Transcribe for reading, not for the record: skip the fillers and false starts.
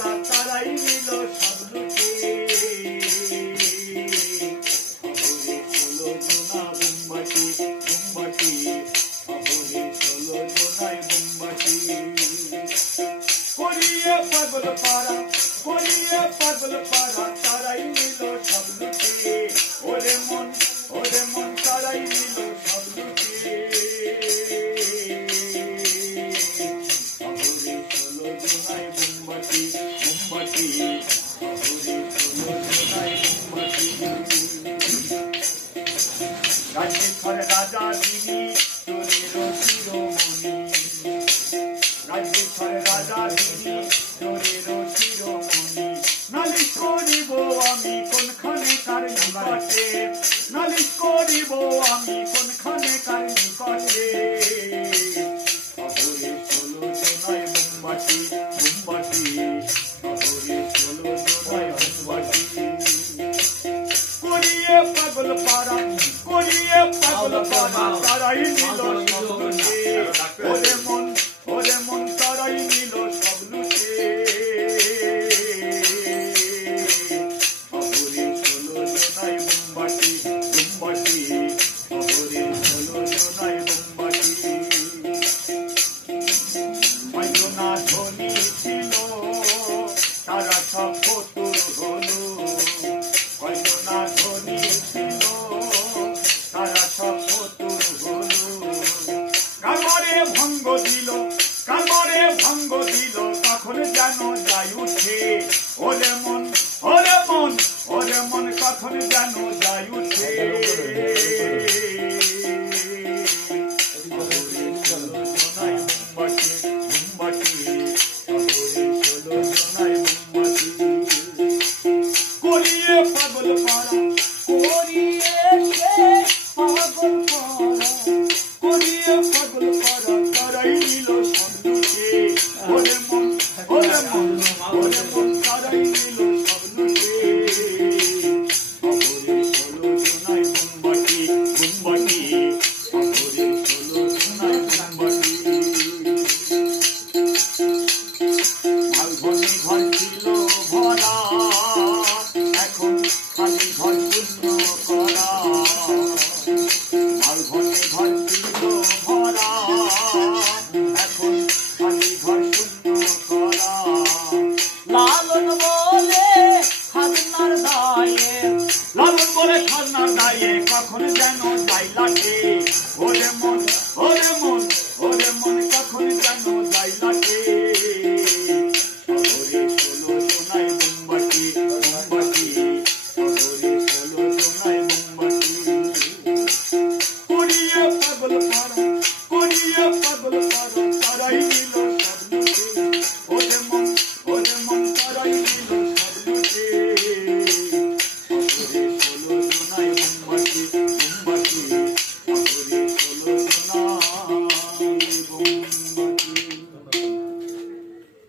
পাড়া তারাই নিল সব লুটে। শহরে 16 জোনা বোমবাটি বোমবাটি, শহরে 16 জোনায় বোমবাটি। করিয়ে পাগল পাড়া করিয়ে পাগল পাড়া তারাই নিল সব লুটে। ওরে মন তারাই নিল সব লুটে। শহরে 16 জোনায় বোমবাটি বোমবাটি, শহরে 16 জোনায় বোমবাটি। রাজ্যেশ্বর রাজা যিনি চোরেরও শিরোমণি, রাজ্যেশ্বর রাজা যিনি চোরেরও শিরোমণি। নালিশ করিব আমি কোনখানে কার নিকটে, নালিশ করিব আমি কোনখানে কার নিকটে। শহরে 16 জোনায় বোমবাটি বোমবাটি, শহরে 16 জোনায় বোমবাটি। করিয়ে পাগল পাড়া তারাই নিল সব লুটে। ওরে মন তারাই নিল সব লুটে। শহরে 16 জোনায় বোমবাটি বোমবাটি, শহরে 16 জোনায় বোমবাটি। কয়জনা ধনী ছিল তারা সব ফতুর হলো, কয়জনা ধনী ছিল তারা সব ফতুর হলো। কারবারে ভঙ্গ দিল তখন যেন যাই উঠে। ওরে মন কখন যেন যাই উঠে। করিয়ে পাগল পাড়া তারাই নিল সব লুটে। ওরে মন তারাই নিল সব লুটে। শহরে 16 জোনায় বোমবাটি বোমবাটি, শহরে 16 জোনায় বোমবাটি। মালভূমি ঘর ছিল ভরা, এখন খালি ঘর শূন্য করা। মালভূমি ঘর ছিল ভরা, এখন খালি ঘর শূন্য করা। লালন